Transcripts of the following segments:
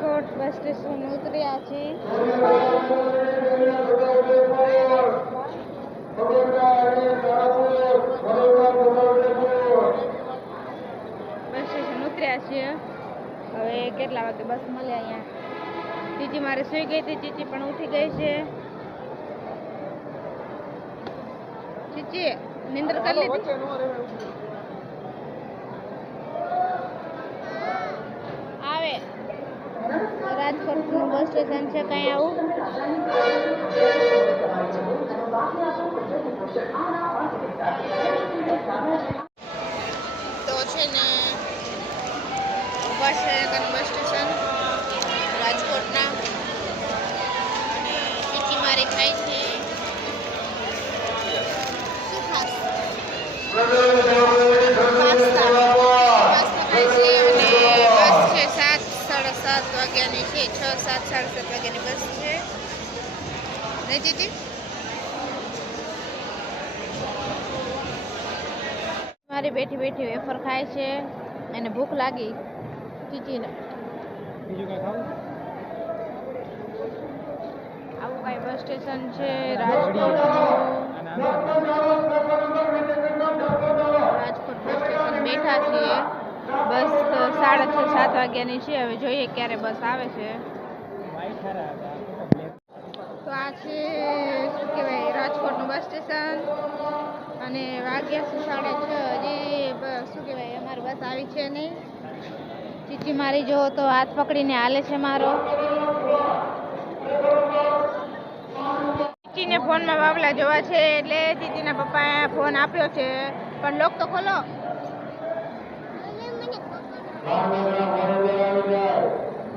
Rajkot bus station ઉતર્યા છીએ. Bus station ઉતર્યા છીએ. હવે કેટલા વાગે બસ મળે અહીંયા. ચીચી મારે સુઈ ગઈ હતી, ચીચી પણ ઉઠી ગઈ છે. ચીચી નિંદર કરી લીધી? આવે રાજકોટનું બસ સ્ટેશન છે. કઈ આવું તો છે ને બસ સ્ટેશન રાજકોટના. અને ચીચી મારી ખાય છે. શું ખાસ? વાગ્યાની છે. 6, 7, 7:30 વાગ્યાની બસ છે. નહીં ચીચી? મારી બેઠી બેઠી વેફર ખાય છે. એને ભૂખ લાગી ચીચીને. બીજું કઈ ખાવું? આવું કઈ બસ સ્ટેશન છે રાજકોટ બસ સ્ટેશન બેઠા છીએ. બસ 6:30, 7 વાગ્યાની છે. હવે જોઈએ ક્યારે બસ આવે છે. તો આ છે શું કહેવાય રાજકોટનું બસ સ્ટેશન. અને વાગ્યા છે 6:30. હજી શું કહેવાય અમારી બસ આવી છે નહીં. ચીચી મારી જો તો હાથ પકડીને હાલે છે મારો. ચીચીને ફોનમાં બાબલા જોવા છે એટલે ચીચીના પપ્પાએ ફોન આપ્યો છે. પણ લોક તો ખોલો.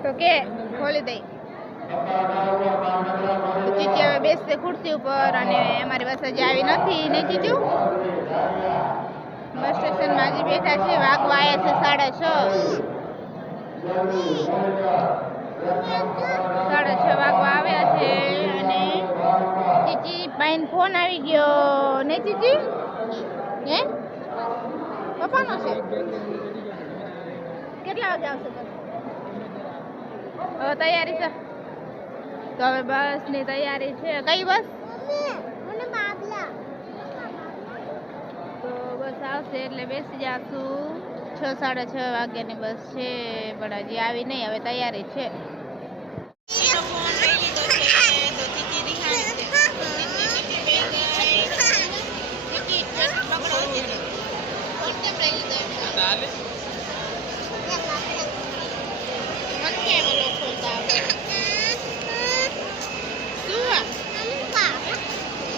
તો કે ખોલી દઈ. ચીચી હવે બેસશે ખુરશી ઉપર. અને અમારી બસ હજી આવી નથી. નહીં ચીચું? બસ સ્ટેશનમાં હજી બેઠા છે. વાગવા આવ્યા છે 6:30 વાગવા આવ્યા છે. અને ચીચી પાઈને ફોન આવી ગયો. નહીં ચીચી? હે પપ્પાનો છે? કેટલા વાગે આવશે બસ? હવે તૈયારી છે. તો હવે બસની તૈયારી છે. કઈ બસ? તો બસ આવશે એટલે બેસી જાશું. 6, 6:30 વાગ્યાની બસ છે. પણ હજી આવી નહીં. હવે તૈયારી છે.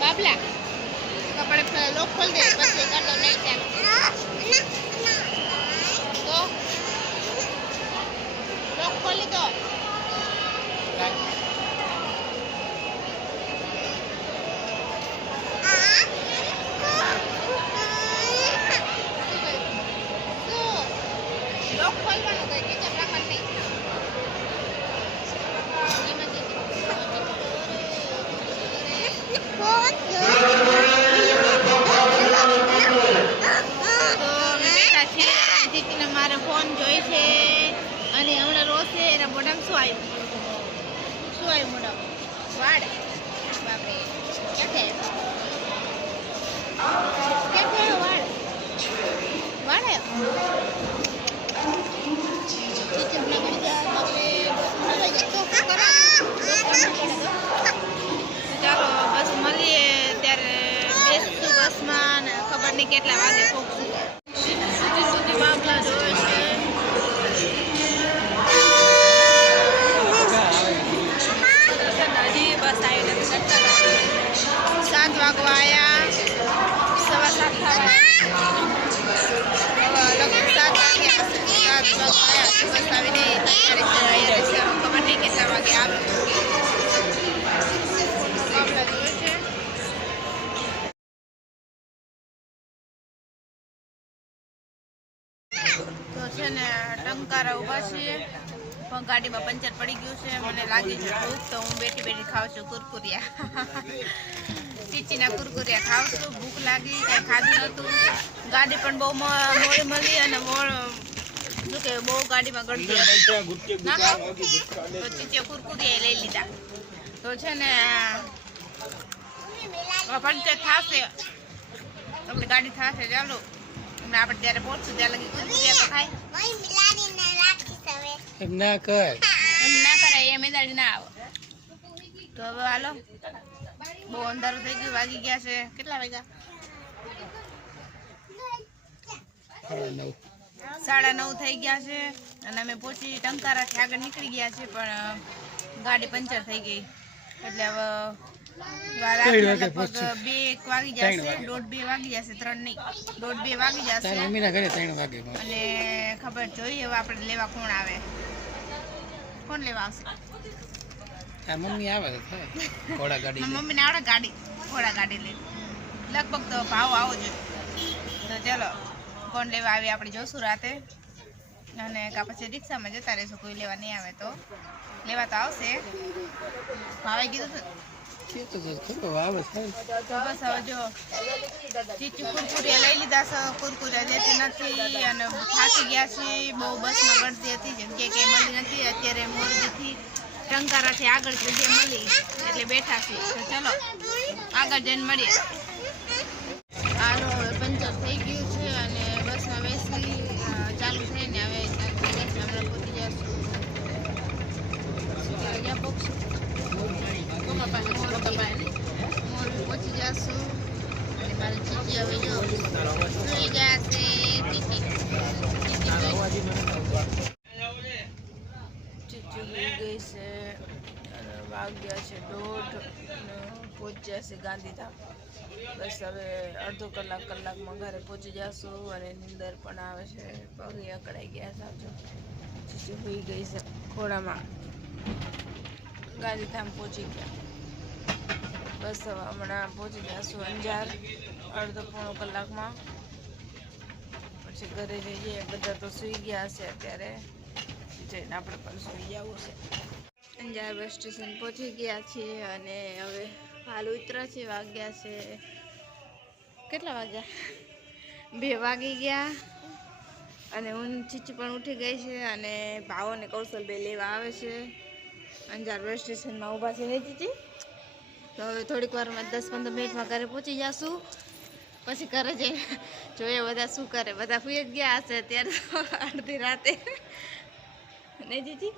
બાબલા કપડે લોક ખોલ દે પછી કાઢો નહીં ત્યાં. તો લોક ખોલી દો. લોક ખોલવાનું કઈ કિચન રાખવાનું નહીં. મારે ફોન જોઈ છે. અને હમણાં રોશે એના મોઢામાં શું આવ્યું? શું આવ્યું મોઢામાં? વાળ? બાપરે ક્યાંથી આવ્યો? વાળ વાળ ચાલો બસ મળીએ ત્યારે બેસશું બસમાં. ને ખબર નહીં કેટલા વાગે પહોંચશું. સુધી બાબલા જોવે છે. હજી બસ આવી નથી. 7 વાગવા આવ્યા. 7:15 થવા. લગભગ 7 વાગ્યા. 7 વાગવા આવ્યા. બસ આવીને તૈયારી છે. ખબર નહીં કેટલા વાગે આવે. બાબલા જોવે છે. તો છે ને ટંકારા ઉભા છીએ. પણ ગાડીમાં પંચર પડી ગયું છે. મને લાગી છે ભૂખ. તો હું બેઠી બેઠી ખાઉં છું કુરકુરિયા. ચીચીના કુરકુરિયા ખાઉં છું. ભૂખ લાગી, કાંઈ ખાધું નહોતું. ગાડી પણ બહુ મોડી મળી. અને શું કે બહુ ગાડીમાં ગળતી હતી. તો ચીચે કુરકુરી લઈ લીધા. તો છે ને પંચર થશે, આપણી ગાડી થશે. ચાલો આપણે ત્યારે પહોંચશું ત્યાં લગી કુરકુરિયા તો ખાય. એમ ના કર. એમ ના કરાય, એ મેદાડી ના આવે. તો હવે હાલો, બહુ અંધારું થઈ ગયું, વાગી ગયા છે કેટલા વાગ્યા? 9:30 થઈ ગયા છે. અને અમે પહોંચી ટંકારાથી આગળ નીકળી ગયા છે, પણ ગાડી પંચર થઈ ગઈ. એટલે હવે લગભગ 2 વાગી જશે, 1:30 વાગી જશે, 3 નહીં 1:30 વાગી જશે. અને ખબર જોઈએ હવે આપણે લેવા કોણ આવે, કોણ લેવા આવશે. મમ્મી આવે ઘોડા ગાડી, મમ્મીને આવડે ગાડી, ઘોડા ગાડી લઈ લગભગ તો ભાવ આવો જોઈએ. તો ચલો કોણ લેવા આવી આપણે જોશું રાતે. અને કા પછી રિક્ષામાં જતા રહેશું, કોઈ લેવા નહીં આવે તો. લેવા તો આવશે, ભાવે કીધું તો બસ. હવે જો ચીચી કુરકુરિયા લઈ લીધા છે, કુરકુરિયા દેતી નથી અને થાકી ગયા છે. બહુ બસમાં ગળતી હતી, જગ્યા કંઈ મળી નથી. અત્યારે મોરબીથી ટંકારાથી આગળ જગ્યા મળી એટલે બેઠા છીએ. તો ચલો આગળ જઈને મળીએ. હાલો, હવે પંચર થઈ ગયું છે અને બસમાં બેસી ચાલુ થઈને હવે હમણાં પહોંચી જશું. અને મારી ચીચી હવે જો સુઈ જશે. ચીચી સુઈ ગઈ છે. વાગ્યા છે 1:30, પહોંચ્યા છે ગાંધીધામ. બસ હવે અડધો કલાકમાં ઘરે પહોંચી જશું. અને નીંદર પણ આવે છે, પગે અકળાઈ ગયા સાચો. ચીચી સુઈ ગઈ છે ખોળામાં. ગાંધીધામ પહોંચી ગયા. બસ હવે હમણાં પહોંચી જશું અંજાર અડધો-પોણો કલાકમાં. પછી ઘરે જઈએ. બધા તો સૂઈ ગયા હશે અત્યારે, જઈને આપણે પણ સૂઈ જવું છે. અંજાર બસ સ્ટેશન પહોંચી ગયા છીએ અને હવે હાલ ઉતરા છે. વાગ્યા છે કેટલા વાગ્યા? 2 વાગી ગયા. અને હું ચીચી પણ ઉઠી ગઈ છે અને ભાવો અને કૌશલ બે લેવા આવે છે. અંજાર બસ સ્ટેશનમાં ઊભા છે ને ચીચી. તો હવે થોડીક વારમાં 10-15 મિનિટમાં ઘરે પહોંચી જશું. પછી ઘરે જઈને જોઈએ બધા શું કરે. બધા સુઈ જ ગયા હશે અત્યારે અડધી રાતે, ને જીજી.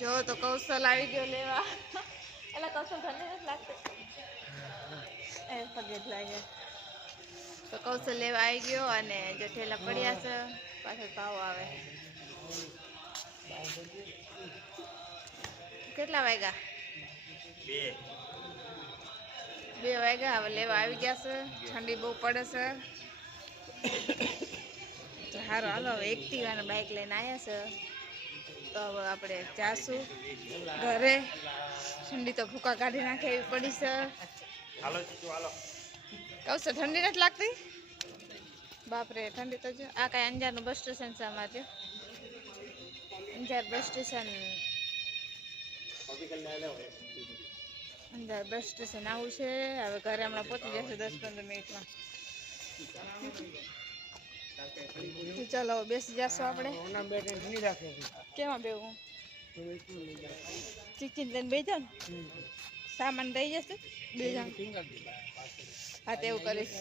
જો તો કૌશલ આવી ગયો લેવા. એટલે કૌશલ ઠંડી નથી લાગતી, એ પગે લાગે. તો કૌશલ લેવા આવી ગયો અને જો ઠેલા પડ્યા છે, પાછળ ભાવ આવે. કેટલા વાગ્યા? 2 વાગ્યા. હવે લેવા આવી ગયા છે. ઠંડી બહુ પડે છે. તો સારું હાલો, હવે એક્ટિવા બાઇક લઈને આવ્યા છે. તો હવે આપણે જાશું ઘરે. ઠંડી તો ભૂકા કાઢી નાખે એવી પડી છે. કૌશલ ઠંડી નથી લાગતી? બાપરે ઠંડી તો જો. આ કાંઈ અંજારનું બસ સ્ટેશન છે અમારે. Anjar bus station, Anjar bus station આવું છે. હવે ઘરે હમણાં પહોંચી જશે 10-15 મિનિટમાં. ચાલો હવે બેસી જશું આપણે. કેમાં બેવું? ચીચીને લઈને બે જાવ ને, સામાન દઈ જશે 2 જણ. હા તો એવું કરીશ.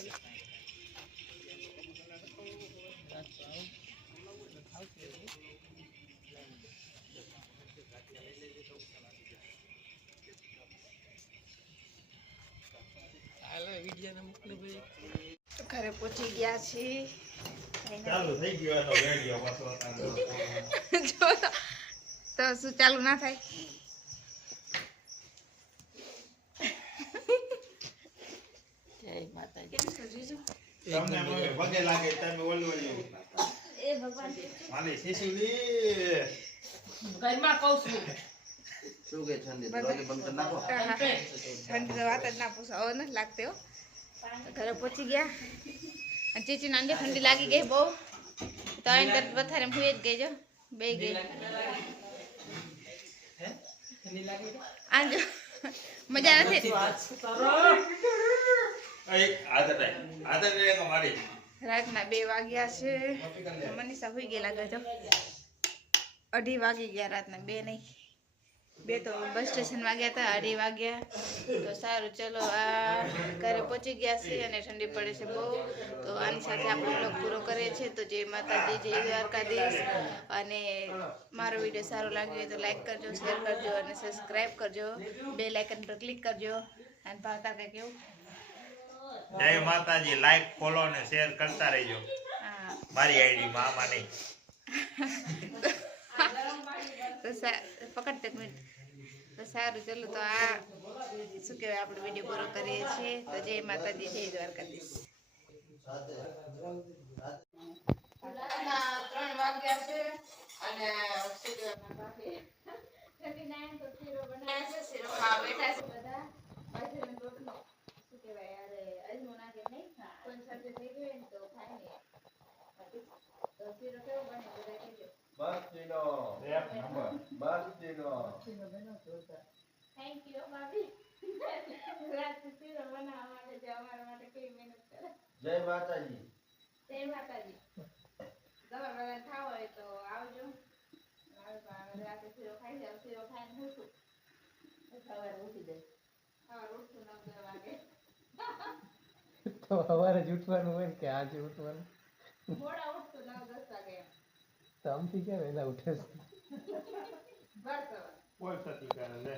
ઘરે પહોંચી ગયા છીએ. ચાલુ થઈ ગયો તો રેડિયો પાછો તો શું ચાલુ ના થાય? જય માતાજી. તમને વગે લાગે તમે ઓલું એ ભગવાન મારી શીશુલી ઘરમાં કહું છું શું કે ઠંડી દરવાજો બંધ કરી નાખો. ઠંડી તો વાત જ ના પૂછો હવે નથી લાગતી હો તો ઘરે પહોંચી ગયા અને ચીચી નાની ઠંડી લાગી ગઈ બહુ તો આવીને તરત વધારે હુઈ જ ગઈ જો બે ગઈ આજો મજા નથી રાતના 2 વાગ્યા છે મનીષા હુઈ ગઈ લાગે જો 2:30 વાગી ગયા રાતના 2 નહીં 2 તો બસ સ્ટેશન વાગ્યા હતા 2:30 વાગ્યા તો સારું ચલો આ ઘરે પહોંચી ગયા છે અને ઠંડી પડે છે બહુ તો આની સાથે આપણો બ્લોગ પૂરો કરીએ છીએ તો જય માતાજી જય દ્વારકાધીશ અને મારો વિડીયો સારો લાગ્યો હોય તો લાઈક કરજો શેર કરજો અને સબસ્ક્રાઈબ કરજો બેલ આઇકન પર ક્લિક કરજો અને ભાવતા કે કેવું જય માતાજી લાઈક ફોલો ને શેર કરતા રહેજો હા મારી આઈડી માં આમાં નહીં તો પકડ એક મિનિટ તો સારું ચલો તો આ શું કહેવાય આપણે વિડીયો પૂરો કરીએ છીએ તો જય માતાજી જય દ્વારકાધીશ 3 વાગ્યા છે અને શીરો બનાવ્યા છે શીરો ખાવા બેઠા છે બધા બાજરીનો રોટલો શું કહેવાય અરે અજમો નાખે નહીં કોઈ સાથે થઈ ગયો ને તો ખાય નહીં તો શીરો કેવો બને બધા કહેજો થેન્ક યુ ભાભી રાત શીરો બનાવવા માટે જે અમારા માટે કેવી મહેનત કરે જય માતાજી. જય માતાજી તમારે બધા ખાવ હોય તો આવજો રાતે શીરો ખાઈ જાવ શીરો ખાઈને હું છું સવારે ઉઠી જાય સવારે ઉઠું 9-10 વાગે તો સવારે જ ઉઠવાનું હોય કે આજે ઉઠવાનું મોડા ઉઠતું 9-10 વાગે તો આમથી ક્યાં વહેલા ઉઠે છે બસ સવાર બોલ સતી કરે લે